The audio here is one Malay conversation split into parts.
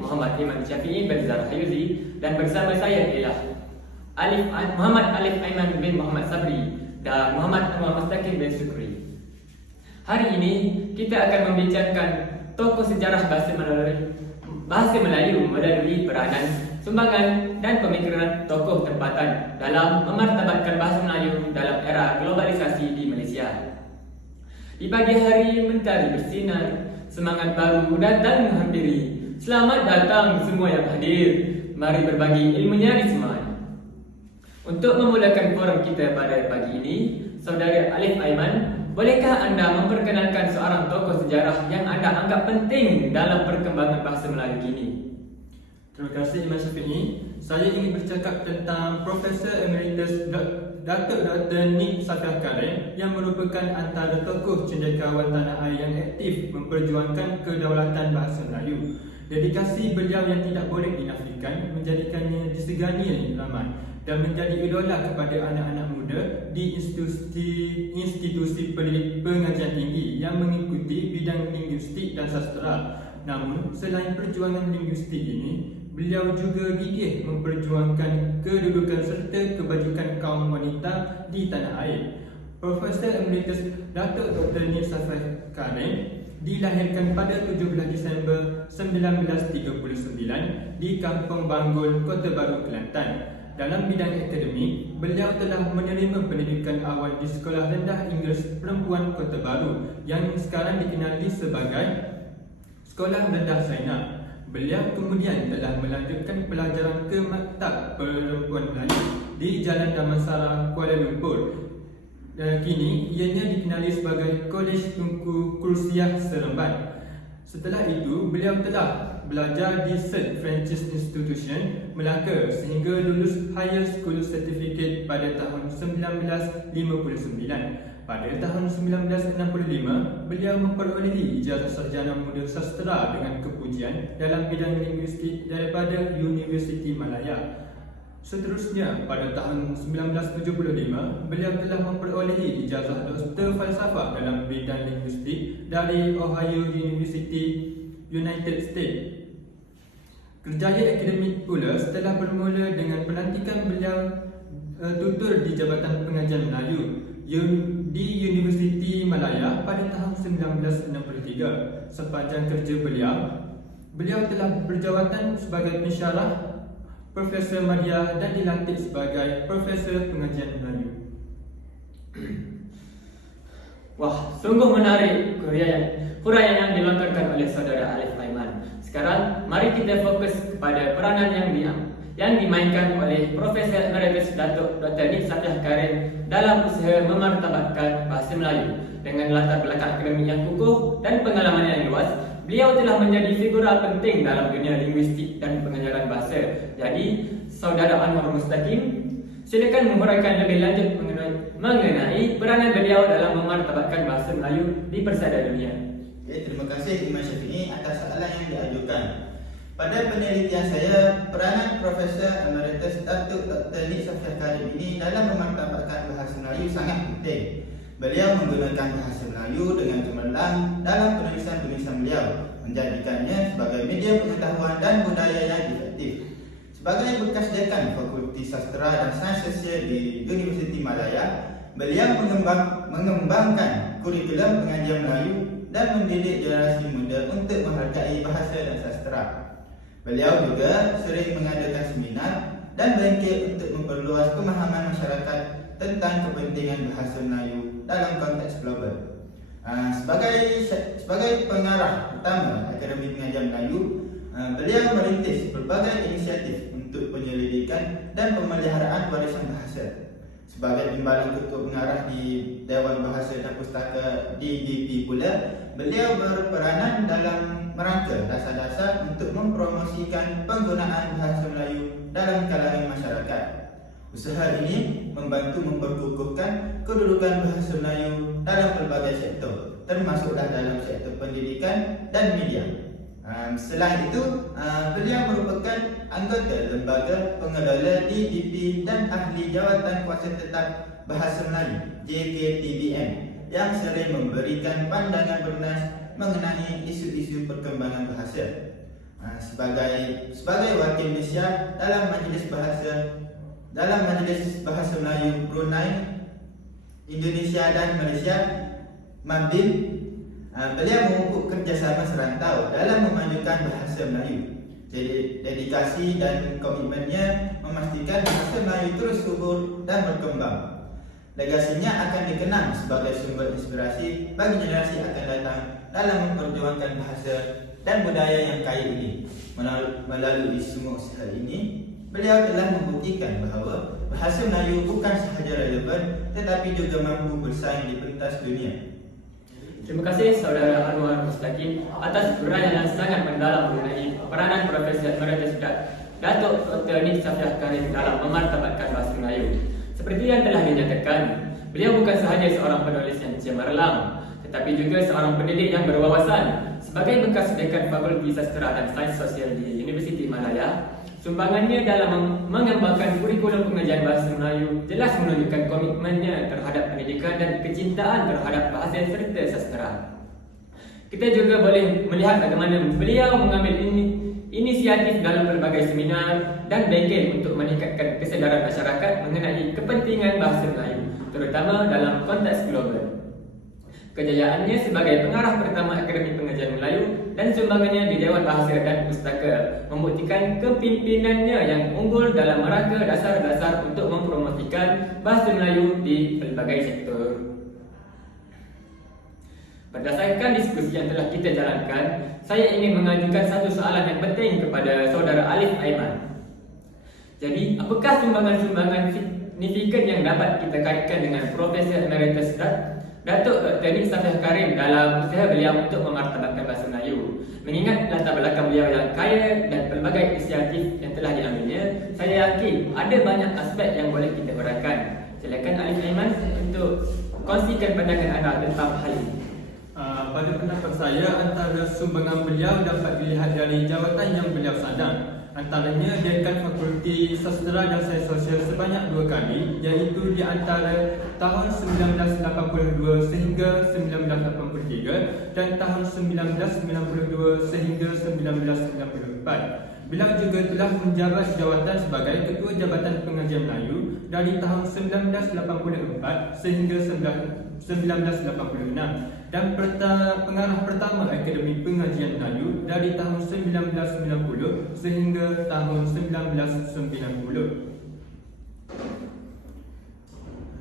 Muhammad Iman Syafi'i bin Zahra Hayuzi, dan bersama saya ialah Muhammad Alif Aiman bin Muhammad Sabri dan Muhammad Anwar Mustaqim bin Syukri. Hari ini kita akan membicarakan tokoh sejarah bahasa Melayu melalui peranan, sumbangan dan pemikiran tokoh tempatan dalam memartabatkan bahasa Melayu dalam era globalisasi di Malaysia. Di pagi hari mentari bersinar, semangat baru datang menghampiri. Selamat datang semua yang hadir. Mari berbagi ilmunya di semuanya. Untuk memulakan forum kita pada pagi ini, Saudara Alif Aiman, bolehkah anda memperkenalkan seorang tokoh sejarah yang anda anggap penting dalam perkembangan bahasa Melayu kini? Terima kasih Iman Syafi'i. Saya ingin bercakap tentang Profesor Emeritus Datuk Dr. Nik Safiah Karen yang merupakan antara tokoh cendekiawan tanah air yang aktif memperjuangkan kedaulatan bahasa Melayu. Dedikasi beliau yang tidak boleh dinafikan menjadikannya disegani ramai dan menjadi idola kepada anak-anak muda di institusi pengajian tinggi yang mengikuti bidang linguistik dan sastra. Namun, selain perjuangan linguistik ini, beliau juga gigih memperjuangkan kedudukan serta kebajikan kaum wanita di tanah air. Profesor Emeritus Datuk Dr. Nik Safiah Karen dilahirkan pada 17 Disember 1939 di Kampung Banggul, Kota Baru, Kelantan. Dalam bidang akademik, beliau telah menerima pendidikan awal di Sekolah Rendah Inggeris Perempuan Kota Baru yang sekarang dikenali sebagai Sekolah Rendah Zainab. Beliau kemudian telah melanjutkan pelajaran ke Maktab Perempuan Melayu di Jalan Damansara, Kuala Lumpur. Kini ianya dikenali sebagai Kolej Tunku Kursiah Seremban. Setelah itu, beliau telah belajar di St. Francis Institution, Melaka sehingga lulus Higher School Certificate pada tahun 1959. Pada tahun 1965, beliau memperolehi ijazah sarjana muda sastra dengan kepujian dalam bidang linguistik daripada Universiti Malaya. Seterusnya, pada tahun 1975, beliau telah memperolehi ijazah Doktor Falsafah dalam bidang linguistik dari Ohio University, United States. Kerjaya akademik pula setelah bermula dengan pelantikan beliau tutor di Jabatan Pengajian Melayu di Universiti Malaya pada tahun 1963. Sepanjang kerja beliau telah berjawatan sebagai pensyarah, Profesor Madya dan dilantik sebagai Profesor Pengajian Melayu. Wah, sungguh menarik huraian yang dilontarkan oleh Saudara Alif Aiman. Sekarang, mari kita fokus kepada peranan yang dimainkan oleh Profesor Emeritus Datuk Dr. Nik Safiah Karen dalam usaha memartabatkan bahasa Melayu. Dengan latar belakang akademik yang kukuh dan pengalaman yang luas, beliau telah menjadi figura penting dalam dunia linguistik dan pengajaran bahasa. Jadi, Saudara Anwar Mustaqim, silakan menguraikan lebih lanjut mengenai peranan beliau dalam memartabatkan bahasa Melayu di persada dunia. Terima kasih Iman Syafi'i atas soalan yang diajukan. Pada penelitian saya, peranan Profesor Emeritus Datuk Dr. Nik Safiah Karen ini dalam memartabatkan bahasa Melayu sangat penting. Beliau menggunakan bahasa Melayu dengan cemerlang dalam penulisan-penulisan beliau, menjadikannya sebagai media pengetahuan dan budaya yang efektif. Sebagai bekas dekan Fakulti Sastra dan Sains Sosial di Universiti Malaya, beliau mengembangkan kurikulum pengajian Melayu dan mendidik generasi muda untuk menghargai bahasa dan sastra. Beliau juga sering mengadakan seminar dan bangkit untuk memperluas pemahaman masyarakat tentang kepentingan bahasa Melayu dalam konteks global. Sebagai pengarah utama Akademi Pengajian Melayu, beliau merintis berbagai inisiatif untuk penyelidikan dan pemeliharaan warisan bahasa. Sebagai timbalan ketua pengarah di Dewan Bahasa dan Pustaka DBP pula, beliau berperanan dalam merangka dasar-dasar untuk mempromosikan penggunaan bahasa Melayu dalam kalangan masyarakat. Usaha ini membantu memperkukuhkan kedudukan bahasa Melayu dalam pelbagai sektor, termasuklah dalam sektor pendidikan dan media. Selain itu, beliau merupakan anggota lembaga pengelola DDP dan ahli Jawatan Kuasa Tetap Bahasa Melayu JKTBM yang sering memberikan pandangan bernas mengenai isu-isu perkembangan bahasa. sebagai wakil Malaysia dalam Majlis Bahasa Melayu Brunei, Indonesia dan Malaysia (MABIM). Beliau memupuk kerjasama serantau dalam memajukan bahasa Melayu. Jadi dedikasi dan komitmennya memastikan bahasa Melayu terus subur dan berkembang. Legasinya akan dikenang sebagai sumber inspirasi bagi generasi akan datang dalam memperjuangkan bahasa dan budaya yang kaya ini. Melalui semua usaha ini, beliau telah membuktikan bahawa bahasa Melayu bukan sahaja relevan tetapi juga mampu bersaing di pentas dunia. Terima kasih Saudara Anwar Mustaqim atas uraian yang sangat mendalam mengenai peranan Profesor Emeritus Datuk Dr. Nik Safiah Karim dalam memartabatkan bahasa Melayu. Seperti yang telah dinyatakan, beliau bukan sahaja seorang penulis yang cemerlang, tetapi juga seorang pendidik yang berwawasan. Sebagai bekas dekan Fakulti Sastera dan Sains Sosial di Universiti Malaya, sumbangannya dalam mengembangkan kurikulum pengajian bahasa Melayu jelas menunjukkan komitmennya terhadap pendidikan dan kecintaan terhadap bahasa serta sastera. Kita juga boleh melihat bagaimana beliau mengambil inisiatif dalam berbagai seminar dan bengkel untuk meningkatkan kesedaran masyarakat mengenai kepentingan bahasa Melayu, terutama dalam konteks global. Kejayaannya sebagai pengarah pertama Akademi Pengajian Melayu dan sumbangannya di Dewan Bahasa dan Pustaka membuktikan kepimpinannya yang unggul dalam rangka dasar-dasar untuk mempromosikan bahasa Melayu di pelbagai sektor. Berdasarkan diskusi yang telah kita jalankan, saya ingin mengajukan satu soalan yang penting kepada Saudara Alif Aiman. Jadi, apakah sumbangan-sumbangan signifikan yang dapat kita kaitkan dengan Profesor Emeritus Datuk Dr. Nik Safiah Karim dalam usaha beliau untuk memartabatkan bahasa Melayu? Mengingat latar belakang beliau yang kaya dan pelbagai inisiatif yang telah diambilnya, saya yakin ada banyak aspek yang boleh kita uraikan. Silakan Alif Aiman untuk kongsikan pandangan anda tentang hal ini. Pada pendapat saya, antara sumbangan beliau dapat dilihat dari jawatan yang beliau sadar. Antaranya Dekan Fakulti Sastera dan Sains Sosial sebanyak 2 kali, iaitu di antara tahun 1982 sehingga 1983 dan tahun 1992 sehingga 1994. Beliau juga telah menjabat jawatan sebagai Ketua Jabatan Pengajian Melayu dari tahun 1984 sehingga 1986 dan pengarah pertama Akademi Pengajian Melayu dari tahun 1990 sehingga tahun 1990.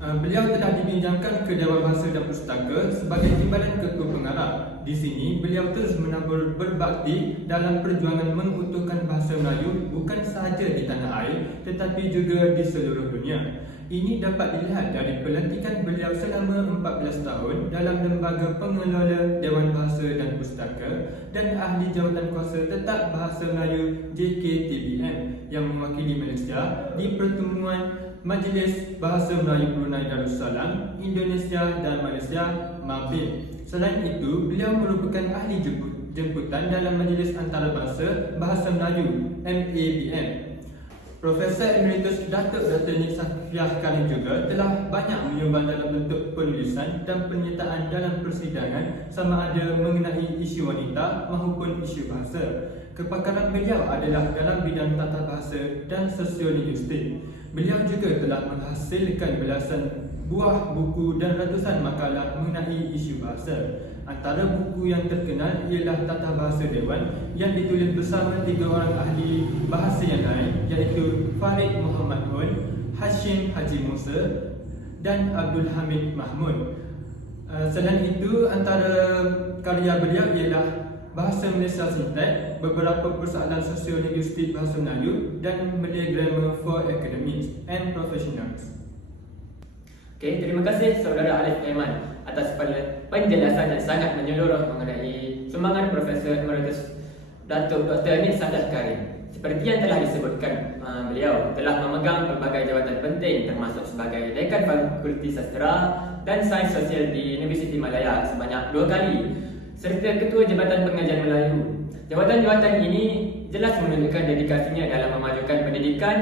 Beliau telah dipinjamkan ke Dewan Bahasa dan Pustaka sebagai timbalan ketua pengarah. Di sini, beliau terus menabur berbakti dalam perjuangan mengutuhkan bahasa Melayu bukan sahaja di tanah air tetapi juga di seluruh dunia. Ini dapat dilihat dari pelantikan beliau selama 14 tahun dalam Lembaga Pengelola Dewan Bahasa dan Pustaka dan Ahli Jawatan Kuasa Tetap Bahasa Melayu JKTBM yang mewakili Malaysia di pertemuan Majlis Bahasa Melayu Brunei Darussalam, Indonesia dan Malaysia (MABIM). Selain itu, beliau merupakan ahli jemputan dalam Majlis Antarabangsa Bahasa Melayu (MABM). Profesor Emeritus Datuk Dr. Nik Safiah Karim juga telah banyak menyumbang dalam bentuk penulisan dan penyertaan dalam persidangan sama ada mengenai isu wanita maupun isu bahasa. Kepakaran beliau adalah dalam bidang tata bahasa dan sosiolinguistik. Beliau juga telah menghasilkan belasan buah buku dan ratusan makalah mengenai isu bahasa. Antara buku yang terkenal ialah Tata Bahasa Dewan yang ditulis bersama 3 orang ahli bahasa yang lain, iaitu Farid Muhammad Hul, Hashim Haji Musa dan Abdul Hamid Mahmud. Selain itu, antara karya beliau ialah Bahasa Malaysia Sintek, beberapa persoalan sosiolinguistik bahasa Melayu dan Malay Grammar for Academics and Professionals. Okey, terima kasih Saudara Alif Aiman atas penjelasan yang sangat menyeluruh mengenai sumbangan Profesor Emeritus Datuk Dr. Nik Safiah Karim. Seperti yang telah disebutkan, beliau telah memegang pelbagai jawatan penting termasuk sebagai Dekan Fakulti Sastera dan Sains Sosial di Universiti Malaya sebanyak 2 kali serta Ketua Jabatan Pengajian Melayu. Jawatan-jawatan ini jelas menunjukkan dedikasinya dalam memajukan pendidikan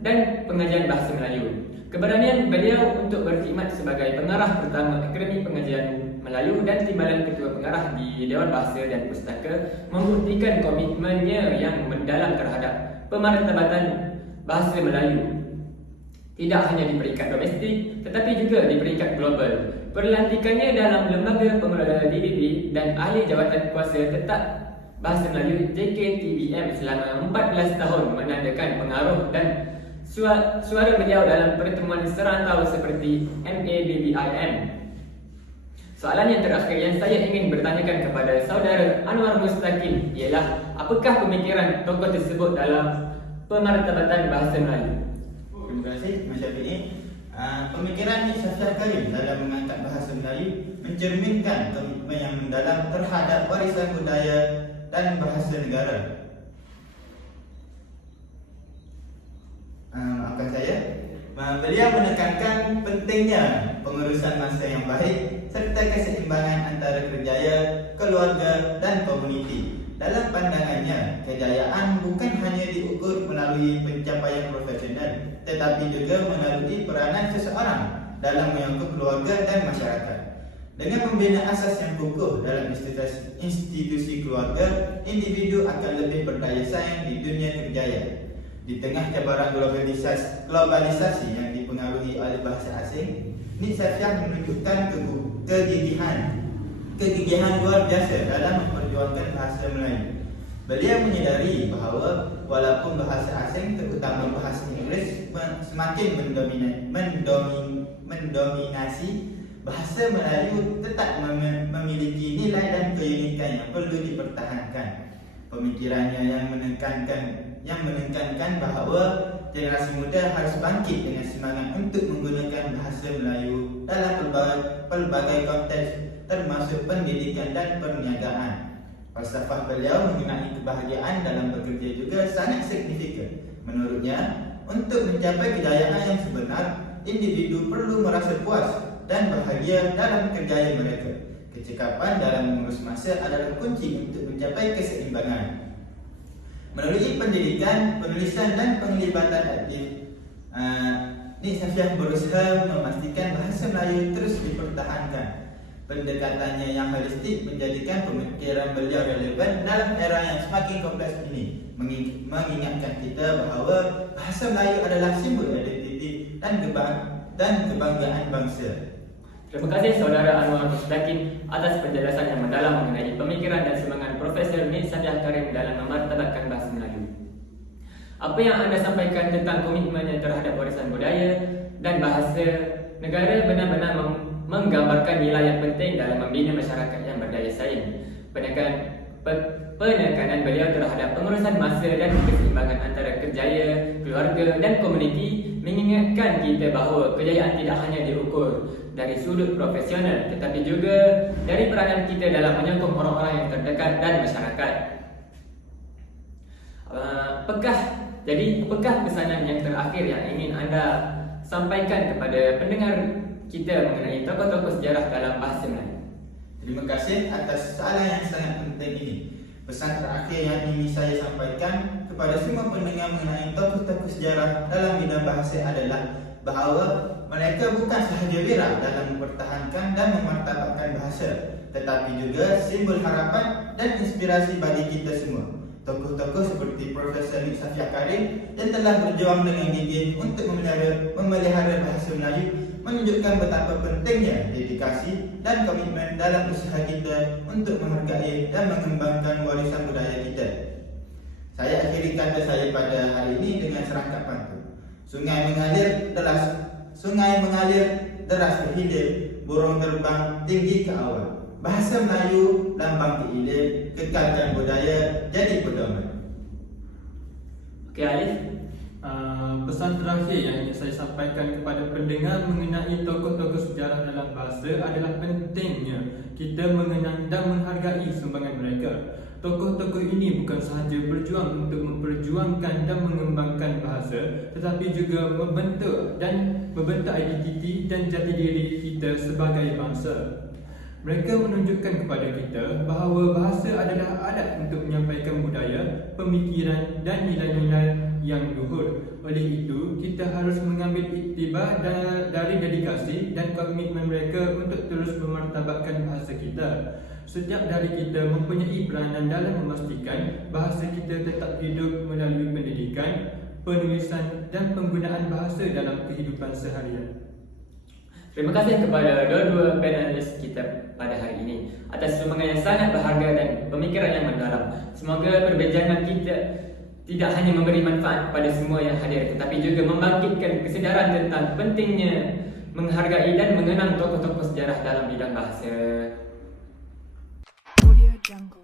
dan pengajian bahasa Melayu. Keberanian beliau untuk berkhidmat sebagai pengarah pertama Akademi Pengajian Melayu dan Timbalan Ketua Pengarah di Dewan Bahasa dan Pustaka membuktikan komitmennya yang mendalam terhadap pemartabatan bahasa Melayu. Tidak hanya di peringkat domestik tetapi juga di peringkat global. Perlantikannya dalam Lembaga Pengelola DBP dan Ahli Jabatan Kuasa Tetap Bahasa Melayu JKTBM selama 14 tahun menandakan pengaruh dan suara beliau dalam pertemuan serantau seperti MABBIM. Soalan yang terakhir yang saya ingin bertanyakan kepada saudara Anwar Mustaqim ialah apakah pemikiran tokoh tersebut dalam pemartabatan bahasa Melayu? Terima kasih Mas Syafiee. Pemikiran Nik Safiah Karim dalam mengangkat bahasa Melayu mencerminkan komitmen yang mendalam terhadap warisan budaya dan bahasa negara. Maafkan saya. Beliau menekankan pentingnya pengurusan masa yang baik serta keseimbangan antara kerjaya, keluarga dan komuniti. Dalam pandangannya, kejayaan bukan hanya diukur melalui pencapaian profesional, tetapi juga melalui peranan seseorang dalam menyokong keluarga dan masyarakat. Dengan membina asas yang kukuh dalam institusi keluarga, individu akan lebih berdaya saing di dunia kerjaya. Di tengah cabaran globalisasi yang dipengaruhi oleh bahasa asing, Nik Safiah menunjukkan kegigihan luar biasa dalam memperjuangkan bahasa Melayu. Beliau menyadari bahawa walaupun bahasa asing, terutama bahasa Inggeris, semakin mendominasi, bahasa Melayu tetap memiliki nilai dan keunikan yang perlu dipertahankan. Pemikirannya yang menekankan bahawa generasi muda harus bangkit dengan semangat untuk menggunakan bahasa Melayu dalam pelbagai konteks termasuk pendidikan dan perniagaan. Falsafah beliau mengenai kebahagiaan dalam bekerja juga sangat signifikan. Menurutnya, untuk mencapai kejayaan yang sebenar, individu perlu merasa puas dan bahagia dalam kerjaya mereka. Kecekapan dalam mengurus masa adalah kunci untuk mencapai keseimbangan. Melalui pendidikan, penulisan dan penglibatan aktif, Nik Safiah berusaha memastikan bahasa Melayu terus dipertahankan. Pendekatannya yang holistik menjadikan pemikiran beliau relevan dalam era yang semakin kompleks ini, mengingatkan kita bahawa bahasa Melayu adalah simbol identiti dan kebanggaan bangsa. Terima kasih saudara Anwar Mustaqim atas penjelasan yang mendalam mengenai pemikiran dan semangat Profesor Nik Safiah Karim dalam memartabatkan bahasa Melayu. Apa yang anda sampaikan tentang komitmennya terhadap warisan budaya dan bahasa negara benar-benar menggambarkan nilai yang penting dalam membina masyarakat yang berdaya saing. Penekanan beliau terhadap pengurusan masa dan keseimbangan antara kerjaya, keluarga dan komuniti mengingatkan kita bahawa kejayaan tidak hanya diukur dari sudut profesional tetapi juga dari peranan kita dalam menyokong orang-orang yang terdekat dan masyarakat. Apakah pesanan yang terakhir yang ingin anda sampaikan kepada pendengar kita mengenai tokoh-tokoh sejarah dalam bahasa Melayu? Terima kasih atas soalan yang sangat penting ini. Pesan terakhir yang ingin saya sampaikan kepada semua pendengar mengenai tokoh-tokoh sejarah dalam bidang bahasa adalah bahawa mereka bukan sahaja berak dalam mempertahankan dan memartabatkan bahasa, tetapi juga simbol harapan dan inspirasi bagi kita semua. Tokoh-tokoh seperti Profesor Nik Safiah Karim yang telah berjuang dengan gigih untuk memelihara bahasa Melayu menunjukkan betapa pentingnya dedikasi dan komitmen dalam usaha kita untuk menghargai dan mengembangkan warisan budaya kita. Saya akhiri kata saya pada hari ini dengan serangkap pantun. Sungai mengalir deras berhilir, burung terbang tinggi ke awan. Bahasa Melayu lambang kehilir, kekalkan budaya jadi pedoman. Okey Alif. Pesan terakhir yang ingin saya sampaikan kepada pendengar mengenai tokoh-tokoh sejarah dalam bahasa adalah pentingnya kita mengenang dan menghargai sumbangan mereka. Tokoh-tokoh ini bukan sahaja berjuang untuk memperjuangkan dan mengembangkan bahasa, tetapi juga membentuk identiti dan jati diri kita sebagai bangsa. Mereka menunjukkan kepada kita bahawa bahasa adalah alat untuk menyampaikan budaya, pemikiran dan nilai-nilai yang luhur. Oleh itu, kita harus mengambil iktibar dari dedikasi dan komitmen mereka untuk terus memartabatkan bahasa kita. Setiap dari kita mempunyai peranan dalam memastikan bahasa kita tetap hidup melalui pendidikan, penulisan dan penggunaan bahasa dalam kehidupan seharian. Terima kasih kepada dua-dua panelis kita pada hari ini atas sumbangan yang sangat berharga dan pemikiran yang mendalam. Semoga perbincangan kita tidak hanya memberi manfaat kepada semua yang hadir, tetapi juga membangkitkan kesedaran tentang pentingnya menghargai dan mengenang tokoh-tokoh sejarah dalam bidang bahasa. Audio Jungle.